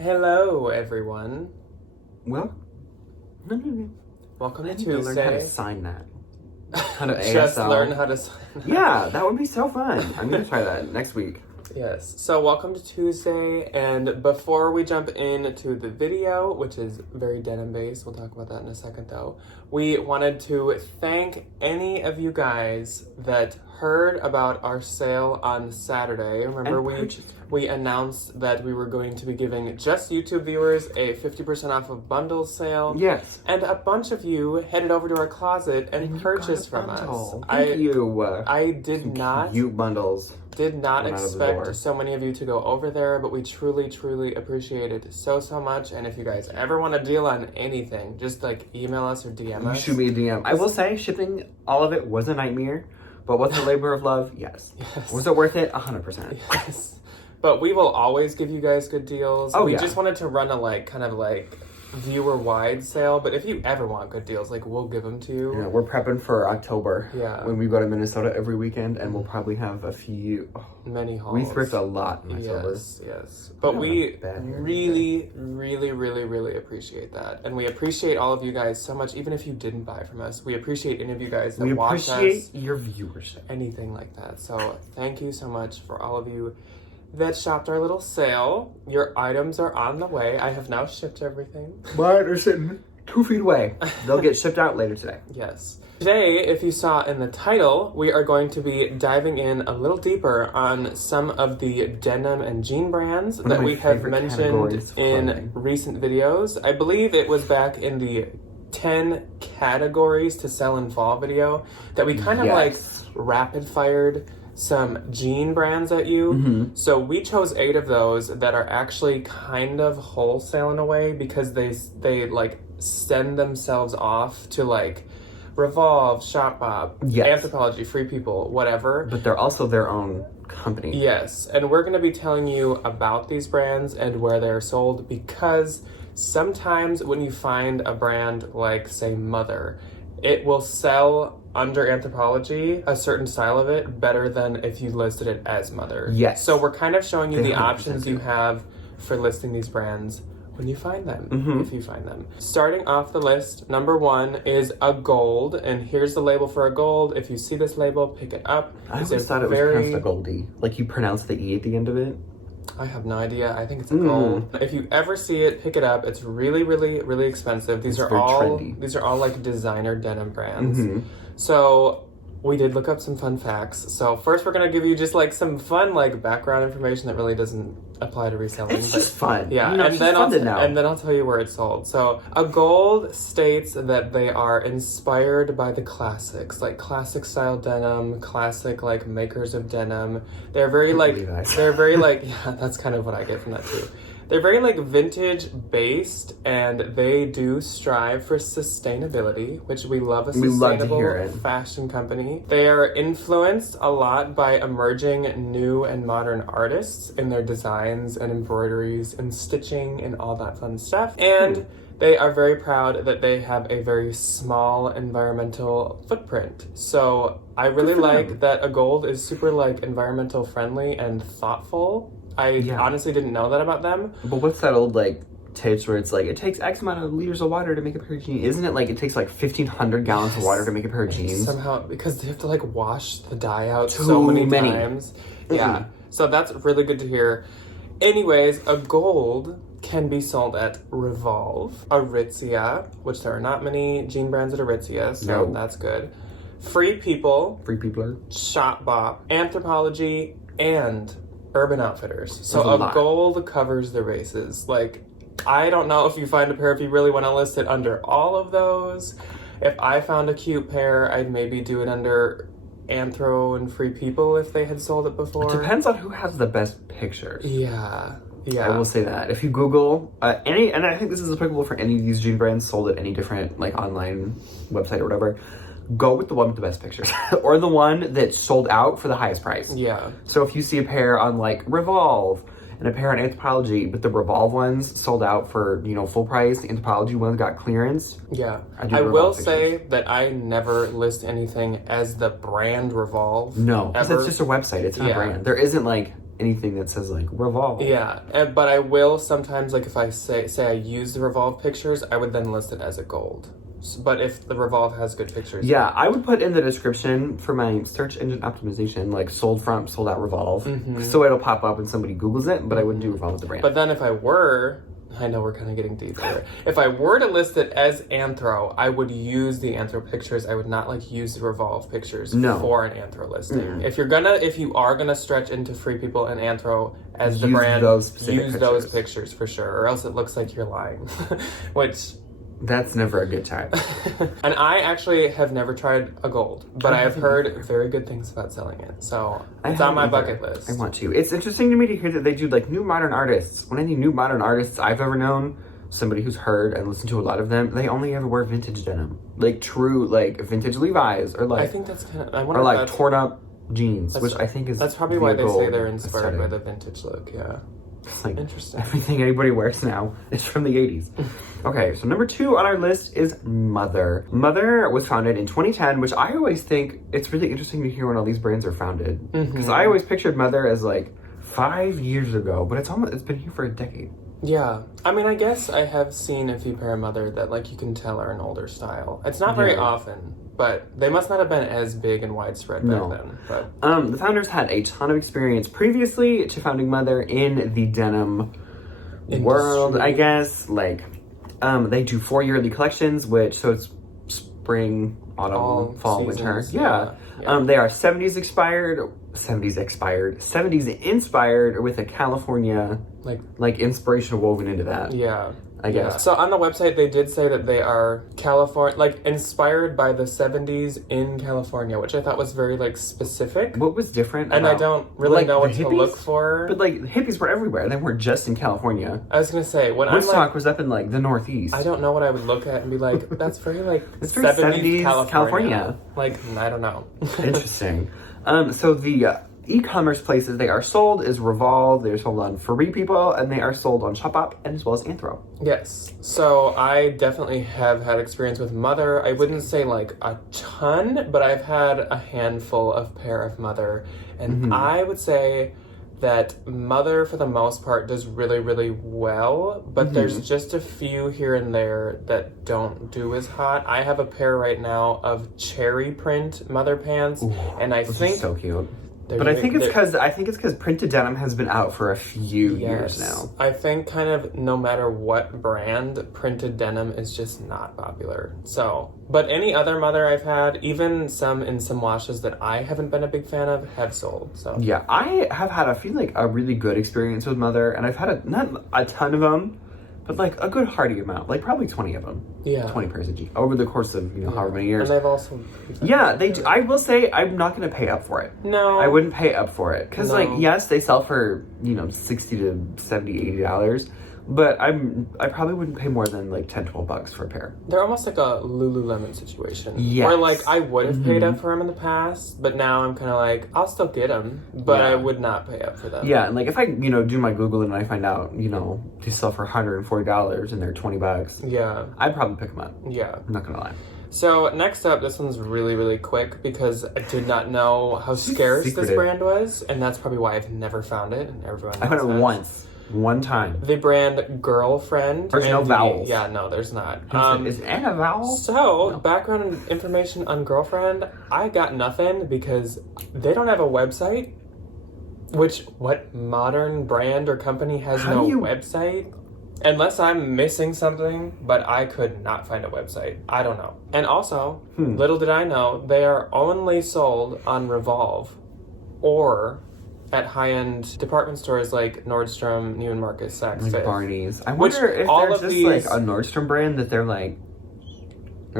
Hello, everyone. Well, no. Welcome to I need to learn how to Tuesday. sign that. How to Just ASL. learn how to sign. Yeah, that would be so fun. I'm gonna try that next week. Yes. So, welcome to Tuesday. And before we jump into the video, which is very denim based, we'll talk about that in a second though, we wanted to thank any of you guys that heard about our sale on Saturday. Remember, we announced that we were going to be giving just YouTube viewers a 50% off of bundles sale. Yes. And a bunch of you headed over to our closet and purchased from us. Thank you. I did not bundles. Did not Went out of the door. expect so many of you to go over there, but we truly appreciate it so much. And if you guys ever want a deal on anything, just like email us or DM us. Shoot me a DM. I will say, shipping all of it was a nightmare, but what's the labor of love? Yes. Was it worth it? 100%. Yes. But we will always give you guys good deals. Oh, we yeah. just wanted to run a kind of viewer wide sale, but if you ever want good deals, we'll give them to you. Yeah, we're prepping for October. Yeah. When we go to Minnesota every weekend, and we'll probably have a few. Many hauls. We thrift a lot in October. Yes. But we really appreciate that. And we appreciate all of you guys so much, even if you didn't buy from us. We appreciate any of you guys that watch us. We appreciate your viewership. Anything like that. So thank you so much for all of you that shopped our little sale. Your items are on the way. I have now shipped everything. Mine are sitting 2 feet away. They'll get shipped out later today. Yes. Today, if you saw in the title, we are going to be diving in a little deeper on some of the denim and jean brands that we have mentioned in recent videos. I believe it was back in the 10 categories to sell in fall video that we kind of rapid fired some jean brands at you. Mm-hmm. So we chose 8 of those that are actually kind of wholesale in a way because they send themselves off to Revolve, Shopbop, Anthropology, Free People, whatever. But they're also their own company. Yes, and we're going to be telling you about these brands and where they're sold because sometimes when you find a brand like, say, Mother, it will sell under Anthropology, a certain style of it, better than if you listed it as Mother. Yes. So we're kind of showing you the options you do. have for listing these brands when you find them, Mm-hmm. if you find them. Starting off the list, number 1 is a gold, and here's the label for a gold. If you see this label, pick it up. I always thought it was pronounced a Goldie. Like you pronounce the E at the end of it. I have no idea. I think it's a gold. If you ever see it, pick it up. It's really expensive. These are all trendy. These are all designer denim brands. Mm-hmm. So we did look up some fun facts. So first we're gonna give you just some fun background information that really doesn't apply to reselling. It's just fun. Yeah, and then I'll tell you where it's sold. So a gold states that they are inspired by the classics, like classic style denim, classic makers of denim. They're very yeah, that's kind of what I get from that too. They're very vintage based, and they do strive for sustainability, which we love. A sustainable fashion company. They are influenced a lot by emerging new and modern artists in their designs and embroideries and stitching and all that fun stuff. And they are very proud that they have a very small environmental footprint. So I really like that a gold is super environmental friendly and thoughtful. I honestly didn't know that about them. But what's that old tips where it's it takes X amount of liters of water to make a pair of jeans? Isn't it it takes 1,500 gallons of water to make a pair of jeans? Somehow, because they have to wash the dye out so many times. Mm-hmm. Yeah, so that's really good to hear. Anyways, a gold can be sold at Revolve, Aritzia, which there are not many jean brands at Aritzia, so that's good. Free People, Shopbop, Anthropology, and Urban Outfitters. So a gold covers the races. I don't know if you find a pair if you really want to list it under all of those. If I found a cute pair, I'd maybe do it under Anthro and Free People if they had sold it before. It depends on who has the best pictures. Yeah. I will say that. If you Google any, and I think this is applicable for any of these jean brands sold at any different online website or whatever, go with the one with the best pictures or the one that sold out for the highest price. Yeah. So if you see a pair on Revolve and a pair on Anthropology, but the Revolve ones sold out for, full price, the Anthropology ones got clearance. Yeah. I will say that I never list anything as the brand Revolve. No, because it's just a website. It's not a brand. There isn't anything that says like Revolve. Yeah, but I will sometimes, like if I say I use the Revolve pictures, I would then list it as a gold. But if the Revolve has good pictures, yeah, I would put in the description for my search engine optimization, like sold from, sold out Revolve. So it'll pop up when somebody Googles it, but I wouldn't do Revolve with the brand. But then if I were, I know we're kind of getting deep here. If I were to list it as Anthro, I would use the Anthro pictures. I would not like use the Revolve pictures for an Anthro listing. If you are gonna stretch into Free People and Anthro as the brand, those pictures for sure, or else it looks like you're lying, which. That's never a good time. And I actually have never tried a gold, but I have heard very good things about selling it. So it's on my bucket list. I want to. It's interesting to me to hear that they do like new modern artists. When any new modern artists I've ever known, somebody who's heard and listened to a lot of them, they only ever wear vintage denim. Like true, like vintage Levi's or like. I think that's kind of. I wonder or like torn up jeans, which I think is. That's probably why they say they're inspired by the vintage look, yeah. It's like interesting. Everything anybody wears now is from the 80s. Okay, so number 2 on our list is Mother. Mother was founded in 2010, which I always think it's really interesting to hear when all these brands are founded. Because I always pictured Mother as like 5 years ago, but it's been here for a decade. Yeah. I mean, I guess I have seen a few pair of Mother that like you can tell are an older style. It's not very often. But they must not have been as big and widespread back then. But. The founders had a ton of experience previously to founding Mother in the denim world, I guess. Like, they do 4 yearly collections, so it's spring, autumn, fall, seasons, winter. Yeah. They are 70s inspired with a California like inspiration woven into that. Yeah. I guess. So on the website, they did say that they are inspired by the 70s in California, which I thought was very, specific. What was different? And I don't really know what to look for. But, the hippies were everywhere. They weren't just in California. I was going to say, Woodstock was up in, the Northeast. I don't know what I would look at and be like, that's very, it's very 70s California. I don't know. Interesting. So the e-commerce places they are sold is Revolve, they're sold on Free People, and they are sold on Shopbop and as well as Anthro. Yes. So I definitely have had experience with Mother. I wouldn't say a ton, but I've had a handful of pair of Mother. And I would say that Mother, for the most part, does really, really well, but there's just a few here and there that don't do as hot. I have a pair right now of cherry print Mother pants, and I think so cute. But I think it's because printed denim has been out for a few years now. I think kind of no matter what brand, printed denim is just not popular. So, but any other Mother I've had, even some in some washes that I haven't been a big fan of, have sold. So yeah, I have had a really good experience with Mother, and I've had not a ton of them, but a good hearty amount, probably 20 of them. Yeah. 20 pairs of jeans over the course of, however many years. And they've also... Yeah, they do. I will say I'm not going to pay up for it. No. I wouldn't pay up for it. Because, yes, they sell for, $60 to $70, $80. But I probably wouldn't pay more than $10-12 for a pair. They're almost like a Lululemon situation. Yes. Where I would have paid up for them in the past, but now I'm kind of I'll still get them, but I would not pay up for them. Yeah, and if I do my Google and I find out they sell for $140 and they're $20. Yeah. I'd probably pick them up. Yeah. I'm not gonna lie. So next up, this one's really, really quick because I did not know how scarce this brand was, and that's probably why I've never found it. And everyone I found it once. One time. The brand Girlfriend. There's no vowels. Yeah, no, there's not. Is N a vowel? So, background information on Girlfriend, I got nothing because they don't have a website. Which, what modern brand or company has website? Unless I'm missing something, but I could not find a website. I don't know. And also, little did I know, they are only sold on Revolve or at high-end department stores like Nordstrom, Neiman Marcus, Saks Fifth. Barney's. I wonder if there's just a Nordstrom brand that they're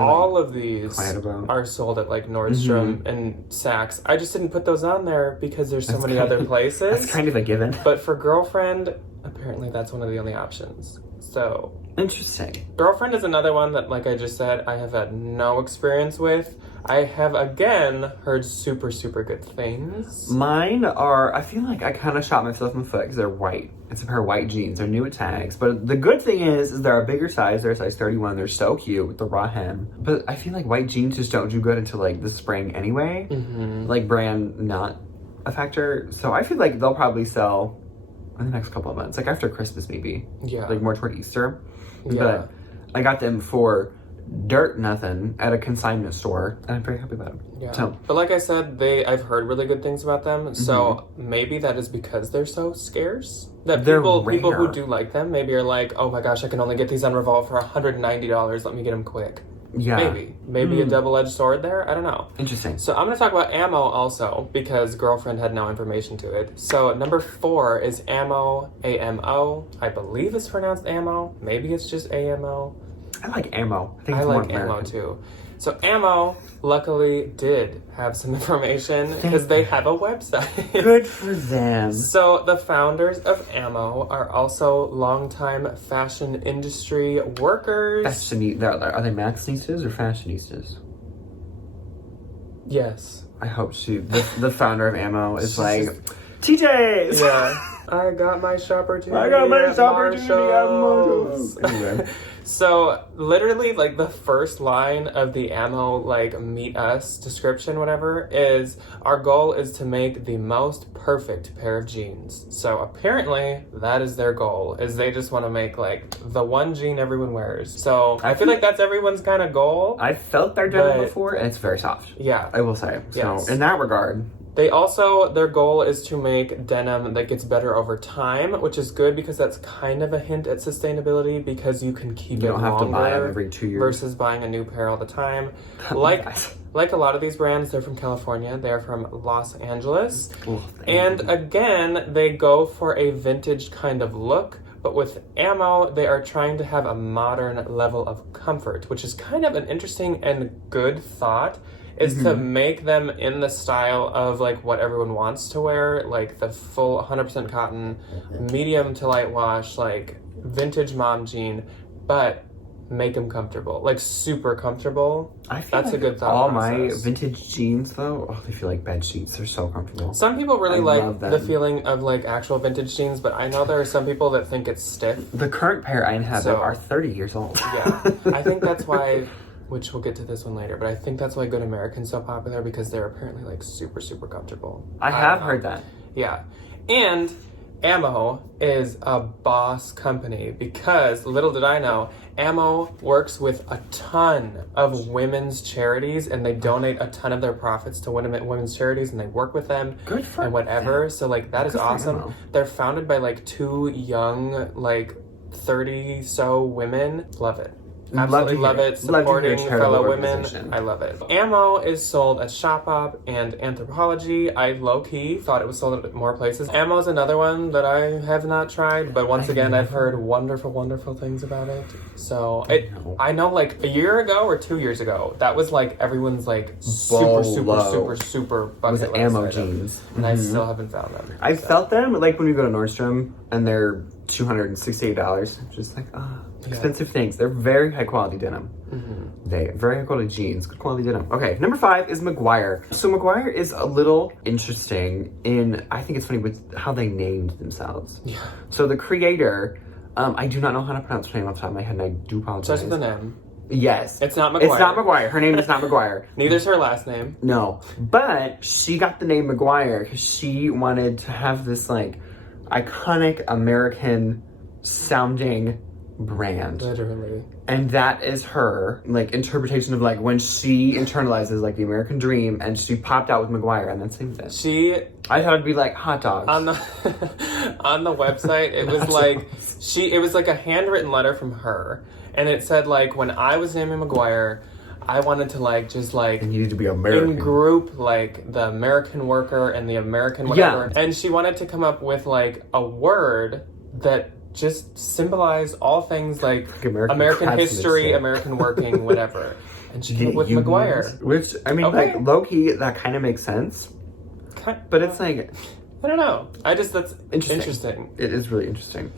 all of these are sold at Nordstrom and Saks. I just didn't put those on there because there's so many other places. That's kind of a given. But for Girlfriend, apparently that's one of the only options. So interesting. Girlfriend is another one that, like I just said, I have had no experience with. I have, again, heard super, super good things. Mine are, I feel like I kind of shot myself in the foot because they're white. It's a pair of white jeans. They're new at tags. But the good thing is they're a bigger size. They're a size 31. They're so cute with the raw hem. But I feel like white jeans just don't do good until, the spring anyway. Brand not a factor. So I feel like they'll probably sell in the next couple of months, like after Christmas maybe. Yeah. Like more toward Easter. Yeah. But I got them for dirt nothing at a consignment store, and I'm very happy about them. Yeah. So, but like I said, I've heard really good things about them. So maybe that is because they're so scarce that They're people rare. who do like them maybe are like, oh my gosh, I can only get these on Revolve for $190. Let me get them quick. yeah. Maybe a double-edged sword there. I don't know. Interesting. So I'm going to talk about ammo also because girlfriend had no information to it. So number 4 is ammo, AMO. I believe it's pronounced ammo. Maybe it's just AMO. I like ammo. I think I it's more like ammo American. too. So ammo, luckily, did have some information because they have a website. Good for them. So the founders of ammo are also longtime fashion industry workers. Are they Maxinistas or fashionistas? Yes. I hope the founder of ammo is like, TJ's! Yeah. I got my opportunity. I got my at opportunity at Marshalls. Anyway. So literally, like the first line of the ammo, like meet us description, whatever, is our goal is to make the most perfect pair of jeans. So apparently, that is their goal. Is they just want to make like the one jean everyone wears. So I feel like that's everyone's kind of goal. I've felt their denim But- before, and it's very soft. Yeah. I will say. Yes. So in that regard, They also, their goal is to make denim that gets better over time, which is good because that's kind of a hint at sustainability because you can keep you it don't have longer to buy them every 2 years. versus buying a new pair all the time. Nice. Like a lot of these brands, they're from California. They're from Los Angeles. Ooh, And again, they go for a vintage kind of look. But with ammo, they are trying to have a modern level of comfort, which is kind of an interesting and good thought. Is to make them in the style of like what everyone wants to wear, like the full 100% cotton, medium to light wash, like vintage mom jean, but make them comfortable, like super comfortable. I feel That's like a good thought all process. my vintage jeans, though, they feel like bed sheets. They're so comfortable. Some people really I like love them. the feeling of like actual vintage jeans, but I know there are some people that think it's stiff. The current pair I have So- are 30 years old. Yeah, I think that's why, which we'll get to this one later, but I think that's why Good American's so popular because they're apparently like super, super comfortable. I have don't know. heard that. Yeah. And Ammo is a boss company because, little did I know, Ammo works with a ton of women's charities and they donate a ton of their profits to women's charities and they work with them Good for and whatever. them. So, like, that is Good for awesome. Ammo. They're founded by, like, 2 young, like, 30-so women. Love it. Absolutely love it. Supporting fellow women. I love it. Ammo is sold at Shopop and Anthropology. I low-key thought it was sold at more places. Ammo is another one that I have not tried, but once again, I've heard wonderful, wonderful things about it. So I know like a year ago or 2 years ago, that was like everyone's like super bucket Was list Ammo item. jeans. And I still haven't found them. I felt them like when we go to Nordstrom and they're $268. Just like, expensive things. They're very high quality denim. Very high quality jeans, good quality denim. Okay, number 5 is Mcguire. So Mcguire is a little interesting in, I think it's funny with how they named themselves. Yeah. So the creator, I do not know how to pronounce her name off the top of my head and I do apologize. Starts with an M. Yes. It's not Mcguire. It's not Mcguire. Her name is not Mcguire. Neither's her last name. No. But she got the name Mcguire because she wanted to have this like iconic American sounding brand. Literally. And that is her like interpretation of like when she internalizes like the American dream and she popped out with Mcguire and then same thing. I thought it'd be like hot dogs. On the on the website it was like it was like a handwritten letter from her and it said like when I was naming Mcguire I wanted to like just like It needed to be American. in group like the American worker and the American whatever. Yeah. And she wanted to come up with like a word that just symbolize all things like American history, craftsmanship. American working, whatever. And she came up with Unions, Mcguire. which I mean Okay. like low key that kind of makes sense. But it's like I don't know. That's interesting. It is really interesting.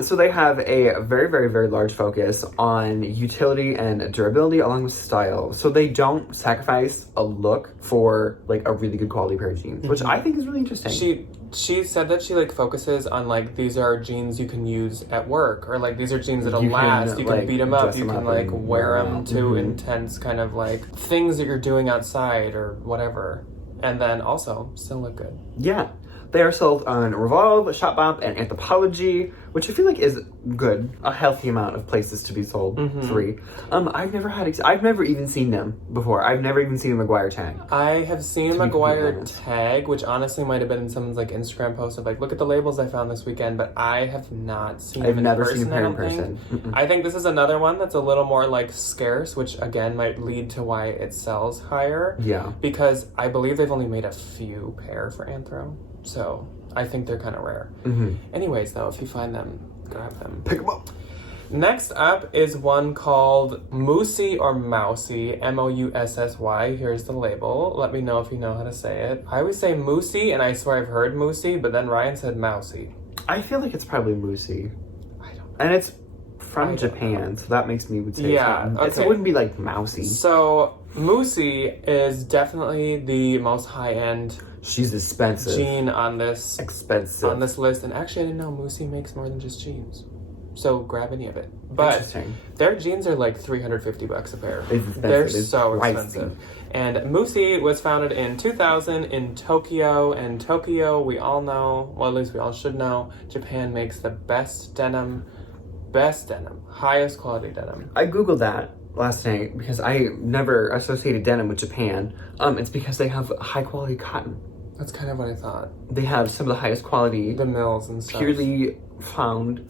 So they have a very, very, very large focus on utility and durability along with style. So they don't sacrifice a look for like a really good quality pair of jeans, which I think is really interesting. She said that she like focuses on like these are jeans you can use at work or like these are jeans that'll You can, last. You can like, beat them up. dress You them can up like and wear wear them them. to intense kind of like things that you're doing outside or whatever. And then also, still look good. Yeah. They are sold on Revolve, Shopbop, and Anthropologie, which I feel like is good. A healthy amount of places to be sold. 3. I've never even seen them before. I've never even seen a Mcguire tag. I have seen Mcguire tag, which honestly might have been in someone's like Instagram post of like, look at the labels I found this weekend, but I have not seen them in person. I've never seen a pair in person. I think this is another one that's a little more like scarce, which again might lead to why it sells higher. Yeah. Because I believe they've only made a few pair for Anthro. So I think they're kind of rare. Anyways, though, if you find them, grab them. Pick them up. Next up is one called Moosie or Mousy, Moussy. Here's the label. Let me know if you know how to say it. I always say Moosie, and I swear I've heard Moosie, but then Ryan said Mousy. I feel like it's probably Moosie. I don't know. And it's from Japan, so that makes me would say okay. It wouldn't be like Mousy. So Moosie is definitely the most high-end She's expensive. jean on this list. And actually, I didn't know Moosie makes more than just jeans. So grab any of it. But their jeans are like $350 a pair. They're so expensive. And Moosie was founded in 2000 in Tokyo. And Tokyo, we all know, well, at least we all should know, Japan makes the best denim, highest quality denim. I googled that last night because I never associated denim with Japan. It's because they have high quality cotton. That's kind of what I thought. They have some of the highest quality, the mills and stuff, purely found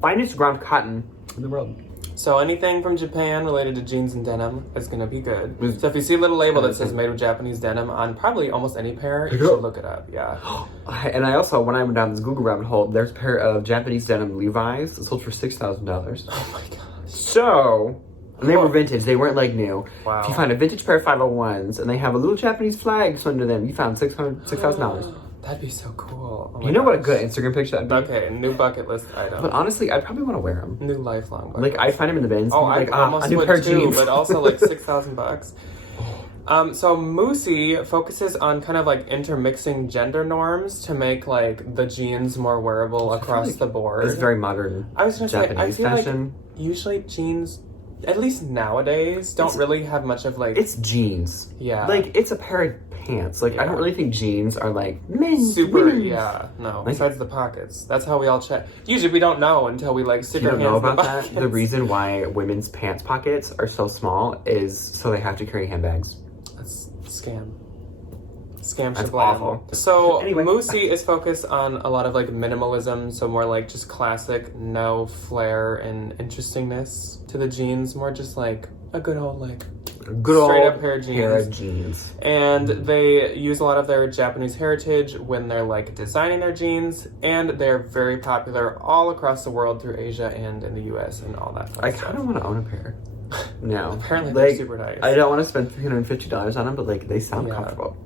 finest ground cotton in the world. So anything from Japan related to jeans and denim is going to be good. So if you see a little label that says made with Japanese denim on probably almost any pair, you should look it up. Yeah. And I also, when I went down this Google rabbit hole, there's a pair of Japanese denim Levi's that sold for $6,000. Oh my gosh. So, and they were vintage. They weren't like new. Wow. If you find a vintage pair of 501s and they have a little Japanese flag under them, you found $6,000. That'd be so cool. Oh you know what a good Instagram picture that'd be? Okay, new bucket list item. But honestly, I'd probably want to wear them. New lifelong bucket Like, I'd find them in the bins. Oh, I like, almost a new would pair of too, jeans. but also like $6,000. So Moosie focuses on kind of like intermixing gender norms to make like the jeans more wearable across the board. It's very modern. I was gonna Japanese say, I feel fashion. like usually jeans, at least nowadays, don't really have much of like... It's jeans. Yeah. Like, it's a pair of pants. Like, I don't really think jeans are like men's. Yeah, no. Like, besides the pockets. That's how we all check. Usually we don't know until we like stick our hands in the pockets. You don't know about that? The reason why women's pants pockets are so small is so they have to carry handbags. That's scam. Scam That's shablam. awful. So Anyway. Moosie is focused on a lot of like minimalism, so more like just classic, no flair and interestingness to the jeans, more just like a good old like straight up pair of jeans. And they use a lot of their Japanese heritage when they're like designing their jeans, and they're very popular all across the world through Asia and in the US and all that fun I stuff. kind of want to own a pair. No. Apparently like, they're super nice. I don't want to spend $350 on them, but like they sound comfortable.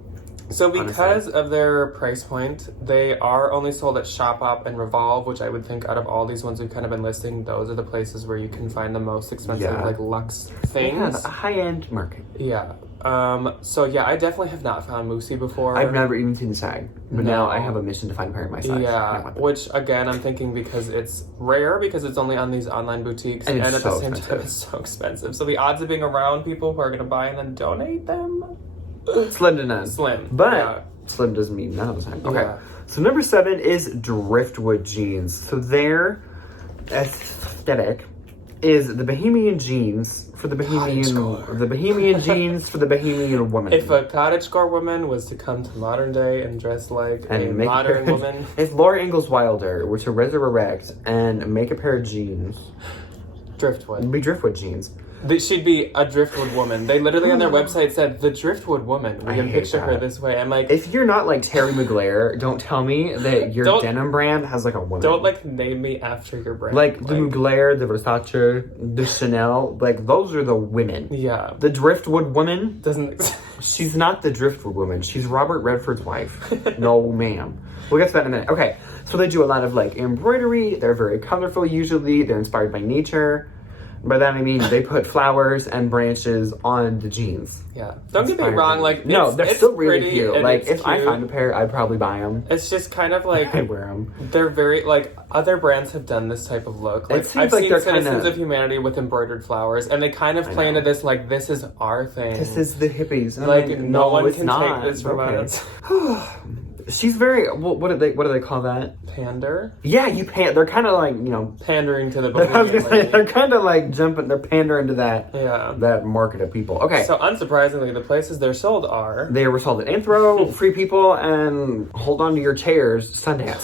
So because of their price point, they are only sold at Shopbop and Revolve, which I would think out of all these ones we've kind of been listing, those are the places where you can find the most expensive like luxe things. Yeah, a high-end market. Yeah. So yeah, I definitely have not found Moosie before. I've never even seen the tag, but now I have a mission to find a pair of my size. Yeah, which again, I'm thinking because it's rare, because it's only on these online boutiques, and at the same time, it's so expensive. So the odds of being around people who are going to buy and then donate them... Slim to none. Slim. But slim doesn't mean none of the time. Okay. Yeah. So number 7 is Driftwood jeans. So their aesthetic is the Bohemian jeans for the Bohemian jeans for the Bohemian woman. If a cottagecore woman was to come to modern day and dress like a modern woman, if Laura Ingalls Wilder were to resurrect and make a pair of jeans, Driftwood. It'd be Driftwood jeans. She'd be a Driftwood woman. They literally on their website said, the Driftwood woman. We can picture her this way. I'm like... If you're not like Terry Mcguire, don't tell me that your denim brand has like a woman. Don't like name me after your brand. Like the Mcguire, the Versace, the Chanel, like those are the women. Yeah. The Driftwood woman doesn't... She's not the Driftwood woman. She's Robert Redford's wife. No, ma'am. We'll get to that in a minute. Okay, so they do a lot of like embroidery. They're very colorful usually. They're inspired by nature. By that I mean they put flowers and branches on the jeans. Yeah. Don't get me wrong, like, no, they're still really pretty cute. and Like, it's if I cute. find a pair, I'd probably buy them. It's just kind of like I'd wear them. they're very like other brands have done this type of look. Like It seems I've like seen they're Citizens kinda- of Humanity with embroidered flowers, and they kind of play into this like this is our thing. This is the hippies. And I'm like no one it's can not. take this from Okay. us. She's very. What do they call that? Pander, Yeah, they're kind of like pandering to the I was gonna bohemian say lady. they're kind of like jumping. They're pandering to that Yeah. market of people. Okay. So unsurprisingly, the places they're sold are They were sold at Anthro, Free People, and hold on to your chairs, Sundance.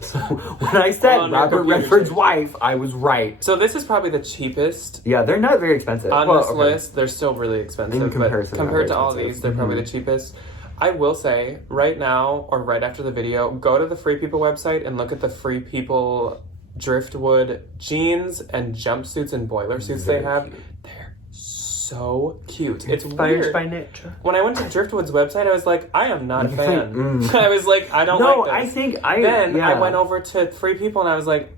So when I said On your Robert computer Redford's chairs. wife, I was right. So this is probably the cheapest Yeah, they're not very expensive. on Well, this okay. list. They're still really expensive, In but comparison, they're compared to very all expensive. these, they're probably the cheapest. I will say, right now, or right after the video, go to the Free People website and look at the Free People Driftwood jeans and jumpsuits and boiler suits they Very have. cute. They're so cute. It's Inspired weird. by nature. When I went to Driftwood's website, I was like, I am not a You're fan. like, I was like, I don't No, like I this. think Then I yeah. went over to Free People and I was like,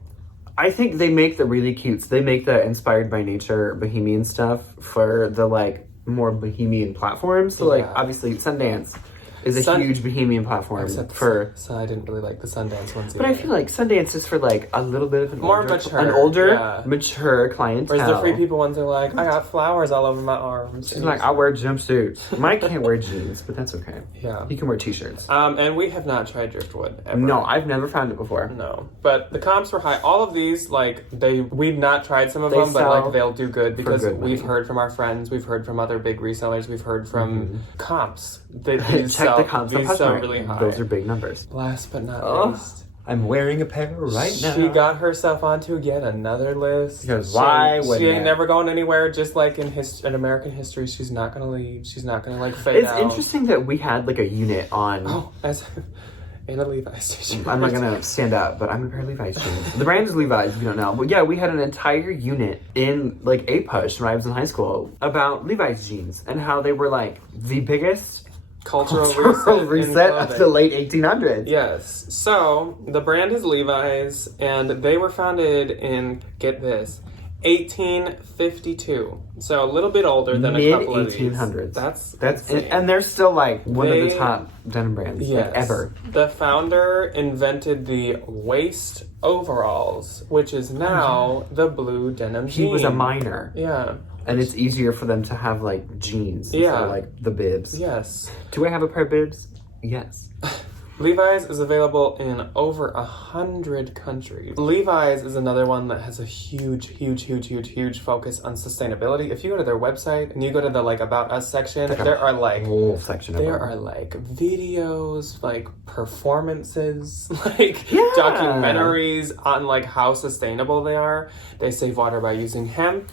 I think they make the really cute. They make the inspired by nature bohemian stuff for the like more bohemian platforms. So like Yeah. obviously Sundance is a huge bohemian platform except for. so I didn't really like the Sundance ones But either. I feel like Sundance is for like a little bit of an More older, mature, yeah. mature clientele. Whereas the Free People ones are like, I got flowers all over my arms. She's like, I wear jumpsuits. Mike can't wear jeans, but that's okay. Yeah. He can wear t-shirts. And we have not tried Driftwood ever. No, I've never found it before. No. But the comps were high. All of these, like, we've not tried some of They them, but sell like they'll do good because good we've money. heard from our friends, we've heard from other big resellers, we've heard from comps. That Check these sell, the comps on these sell Poshmark. really high. Those are big numbers. Last but not Oh. least. I'm wearing a pair right now. She got herself onto yet another list. Because why she wouldn't ain't it? never going anywhere. Just like in American history, she's not gonna leave. She's not gonna like fade It's out. interesting that we had like a unit on. Oh, as in a Levi's t-shirt. I'm not gonna stand up, but I'm gonna pair Levi's jeans. The brand is Levi's, if you don't know. But yeah, we had an entire unit in like a push when I was in high school about Levi's jeans and how they were like the biggest cultural cultural reset, in reset of clothing. the late 1800s. Yes. So the brand is Levi's, and they were founded in, get this, 1852. So a little bit older than a couple of these. Mid-1800s. That's and, insane. they're still like one of They- the top denim brands Yes. like ever. The founder invented the waist overalls, which is now the blue denim He jean. was a miner, Yeah. and it's easier for them to have like jeans instead Yeah. of like the bibs. Yes. Do I have a pair of bibs? Yes. Levi's is available in over 100 countries. Levi's is another one that has a huge focus on sustainability. If you go to their website and you go to the like About Us section, there are like Whole section of there them. are like videos, like performances, like Yeah. documentaries on like how sustainable they are. They save water by using hemp.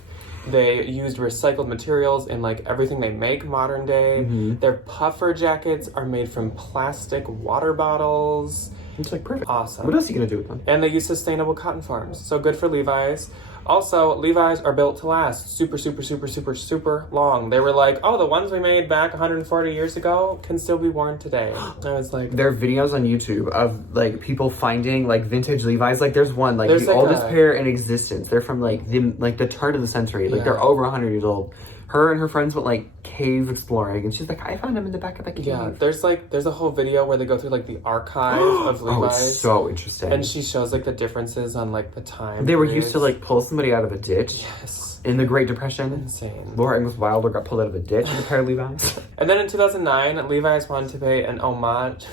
They used recycled materials in like everything they make modern day. Mm-hmm. Their puffer jackets are made from plastic water bottles. It's like perfect. Awesome. What else are you gonna do with them? And they use sustainable cotton farms. So good for Levi's. Also, Levi's are built to last super long. They were like, oh, the ones we made back 140 years ago can still be worn today. I was like, There are videos on YouTube of like people finding like vintage Levi's. Like there's one like There's, the like, oldest a- pair in existence. They're from like the turn of the century. Like Yeah. they're over 100 years old. Her and her friends went like cave exploring, and she's like, I found them in the back of the cave. yeah, there's a whole video where they go through like the archive of Oh, Levi's. it's so interesting. And she shows like the differences on like the time. They were used to periods. like pull somebody out of a ditch Yes. in the Great Depression. Insane. Laura Ingalls Wilder got pulled out of a ditch with a pair of Levi's. And then in 2009, Levi's wanted to pay an homage.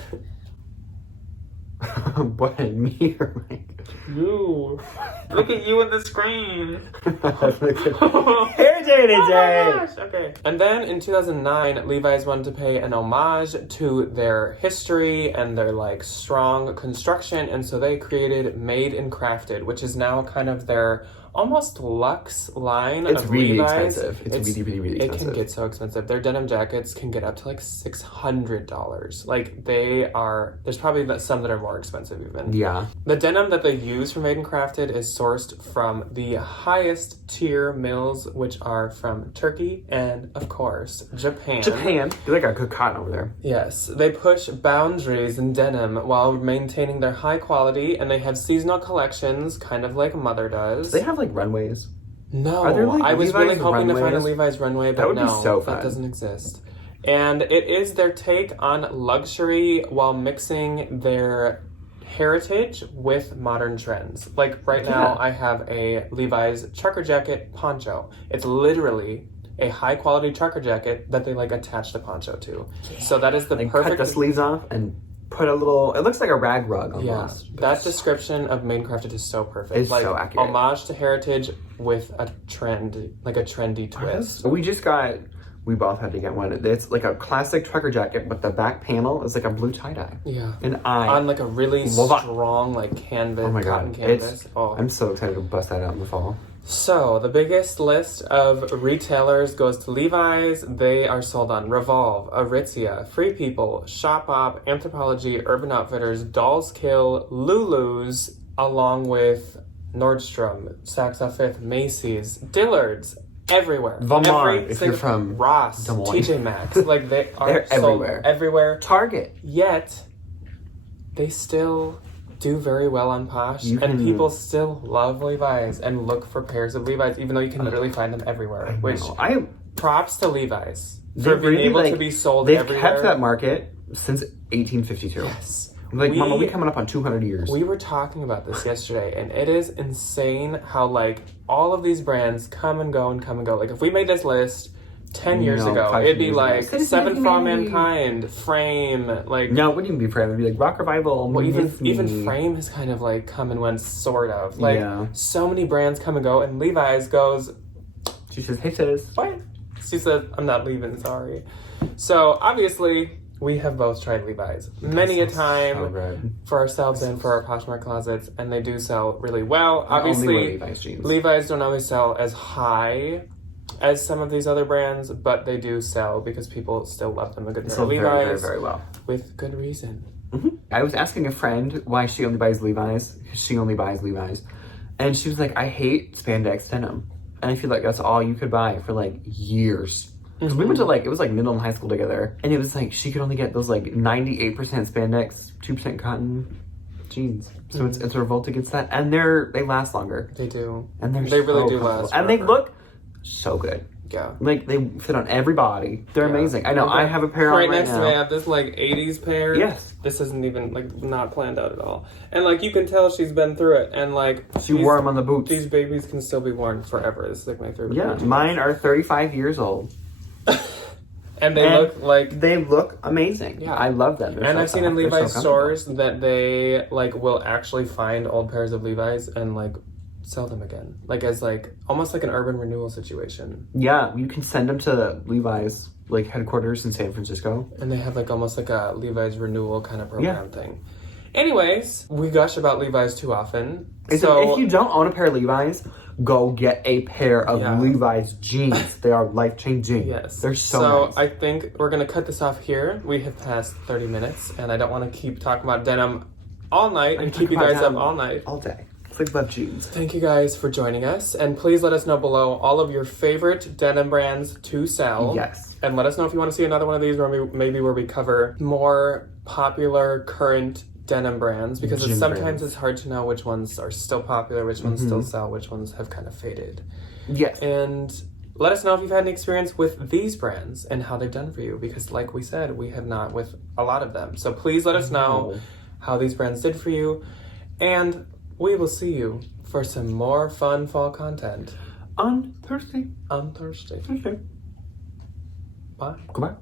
What, me or Mike? You. Look at you on the screen. Hair day today. Okay. And then in 2009, Levi's wanted to pay an homage to their history and their like strong construction, and so they created Made and Crafted, which is now kind of their almost luxe line It's of really Levi's. expensive. It's really It expensive. can get so expensive. Their denim jackets can get up to like $600. Like there's probably some that are more expensive even. Yeah. The denim that they use for Made and Crafted is sourced from the highest tier mills, which are from Turkey and, of course, Japan. Japan. They got good cotton over there. Yes, they push boundaries in denim while maintaining their high quality, and they have seasonal collections, kind of like Mother does. Do they have like runways? No, Are there, like, I was really Levi's hoping to find a runways? Levi's runway, but That would be no, so that fun. doesn't exist. And it is their take on luxury while mixing their heritage with modern trends. Like right now, I have a Levi's trucker jacket poncho. It's literally a high quality trucker jacket that they like attach the poncho to. So that is the Like, perfect. cut the sleeves off and put a little. It looks like a rag rug Yeah, almost. that description of main crafted is so perfect. It's like so accurate. homage to heritage with a trend, like a trendy twist. We both had to get one. It's like a classic trucker jacket, but the back panel is like a blue tie-dye. Yeah. And On like a really love it. strong like canvas, Oh my cotton god, canvas. I'm so excited to bust that out in the fall. So the biggest list of retailers goes to Levi's. They are sold on Revolve, Aritzia, Free People, Shopbop, Anthropologie, Urban Outfitters, Dolls Kill, Lulu's, along with Nordstrom, Saks Off Fifth, Macy's, Dillard's, everywhere. Walmart, if you're from Ross, Des Moines. TJ Maxx, like they are They're sold everywhere. everywhere. Target. Yet they still do very well on Posh, You and can- people still love Levi's and look for pairs of Levi's, even though you can literally find them everywhere. Which props to Levi's for being really, able like, to be sold They've everywhere. kept that market since 1852. Yes. Like, Mama, we coming up on 200 years. We were talking about this yesterday, and it is insane how like all of these brands come and go and come and go. Like if we made this list 10 years ago, 5 it'd be years ago. like Citizen Seven of from Humanity. Mankind, Frame, like No, it wouldn't even be Frame. It'd be like Rock Revival. well, Miss Me. even Frame has kind of like come and went, sort of. Like Yeah. so many brands come and go, and Levi's goes, She says, "Hey sis." what? She said, I'm not leaving, sorry. So obviously, we have both tried Levi's many a So time good. for ourselves and for our Poshmark closets, and they do sell really well. I only wear Obviously, Levi's jeans. Levi's don't always sell as high as some of these other brands, but they do sell because people still love them a good pair So of very, Levi's very, very well. with good reason. I was asking a friend why she only buys Levi's. She only buys Levi's. And she was like, I hate spandex denim. And I feel like that's all you could buy for like years. Because we went to like, it was like middle and high school together. And it was like, she could only get those like 98% spandex, 2% cotton jeans. So it's a revolt against that. And they last longer. They do. And They really so do comfortable. last And they forever. look so good. Yeah. Like they fit on every body. They're Yeah. amazing. I know, I have a pair on right next now. to me, I have this like 80s pair. Yes. This isn't even like not planned out at all. And like you can tell she's been through it. And like She wore them on the boots. these babies can still be worn forever. This is like my favorite. Yeah, pair. mine are 35 years old. And they look like. They look amazing. Yeah. I love them. They're And so I've seen in soft. They're so Levi's comfortable. stores that they like will actually find old pairs of Levi's and like sell them again, like as like almost like an urban renewal situation. Yeah, you can send them to Levi's like headquarters in San Francisco. And they have like almost like a Levi's renewal kind of program thing. Anyways, we gush about Levi's too often. So if you don't own a pair of Levi's, go get a pair of Yeah. Levi's jeans. They are life-changing. Yes. They're so nice. I think we're going to cut this off here. We have passed 30 minutes, and I don't want to keep talking about denim all night and keep you guys up all night. All day. It's like love jeans. Thank you guys for joining us, and please let us know below all of your favorite denim brands to sell. Yes. And let us know if you want to see another one of these where we cover more popular current denim brands, because Gym sometimes brands. it's hard to know which ones are still popular, which ones still sell, which ones have kind of faded. Yes. And let us know if you've had any experience with these brands and how they've done for you, because like we said, we have not with a lot of them. So please let us know how these brands did for you, and we will see you for some more fun fall content On Thursday. on Thursday. Okay. Bye. Goodbye.